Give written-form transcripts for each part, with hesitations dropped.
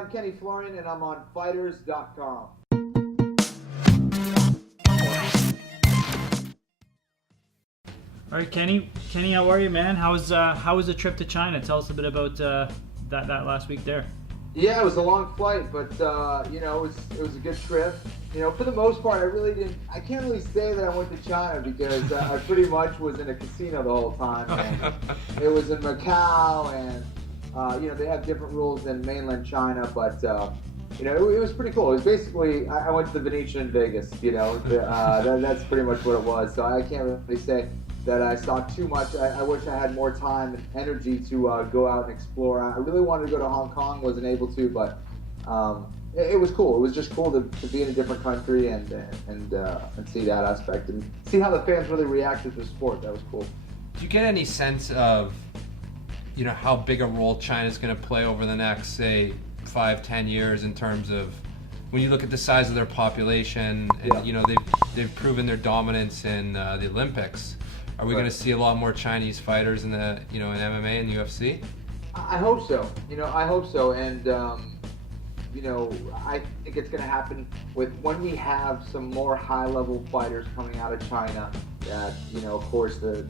I'm Kenny Florian, and I'm on fighters.com. All right, Kenny. Kenny, how are you, man? How was the trip to China? Tell us a bit about that last week there. Yeah, it was a long flight, but it was a good trip. For the most part, I can't really say that I went to China because I pretty much was in a casino the whole time. And it was in Macau, and they have different rules than mainland China, but it was pretty cool. It was basically I went to the Venetian in Vegas. That's pretty much what it was. So I can't really say that I saw too much. I wish I had more time and energy to go out and explore. I really wanted to go to Hong Kong, wasn't able to, but it was cool. It was just cool to be in a different country and see that aspect and see how the fans really reacted to the sport. That was cool. Do you get any sense of how big a role China's going to play over the next, say, 5-10 years in terms of when you look at the size of their population and they've proven their dominance in the Olympics? Are we going to see a lot more Chinese fighters in the in MMA and UFC? I hope so. I hope so, and I think it's going to happen when we have some more high-level fighters coming out of China. That of course the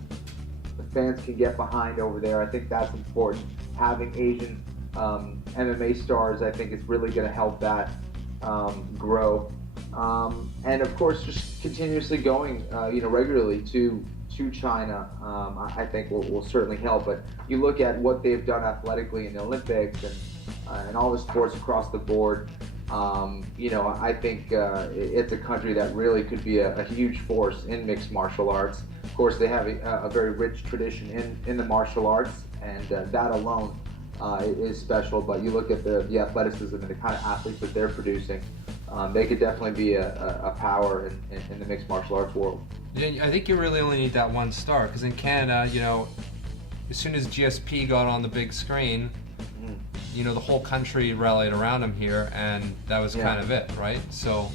fans can get behind over there. I think that's important. Having Asian MMA stars, I think, is really going to help that grow. And of course, just continuously going, regularly to China, I think will certainly help. But you look at what they've done athletically in the Olympics and all the sports across the board. I think it's a country that really could be a huge force in mixed martial arts. Of course, they have a very rich tradition in the martial arts, and that alone is special. But you look at the athleticism and the kind of athletes that they're producing. They could definitely be a power in the mixed martial arts world. I think you really only need that one star, because in Canada, as soon as GSP got on the big screen, the whole country rallied around him here, and that was kind of it, right? So,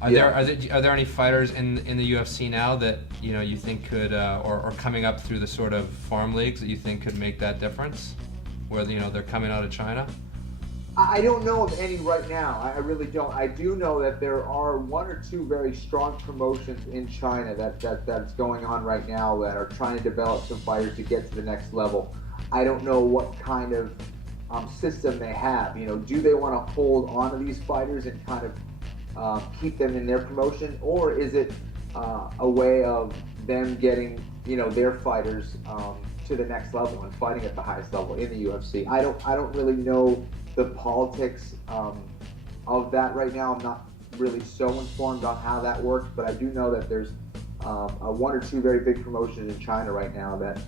are there any fighters in the UFC now that you think could or coming up through the sort of farm leagues that you think could make that difference, where they're coming out of China? I don't know of any right now. I really don't. I do know that there are one or two very strong promotions in China that's going on right now that are trying to develop some fighters to get to the next level. I don't know what kind of system they have. Do they want to hold on to these fighters and kind of keep them in their promotion, or is it a way of them getting their fighters to the next level and fighting at the highest level in the UFC? I don't really know the politics of that right now. I'm not really so informed on how that works, but I do know that there's one or two very big promotions in China right now that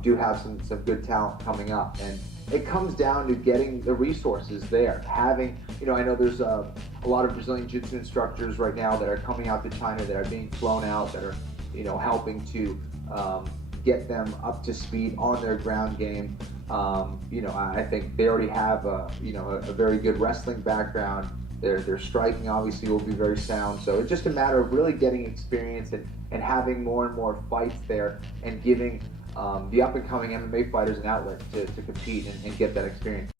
do have some good talent coming up, and it comes down to getting the resources there. Having, I know there's a lot of Brazilian Jiu-Jitsu instructors right now that are coming out to China, that are being flown out, that are, helping to get them up to speed on their ground game. I think they already have a very good wrestling background. Their striking obviously will be very sound. So it's just a matter of really getting experience and having more and more fights there, and giving the up-and-coming MMA fighters an outlet to compete and get that experience.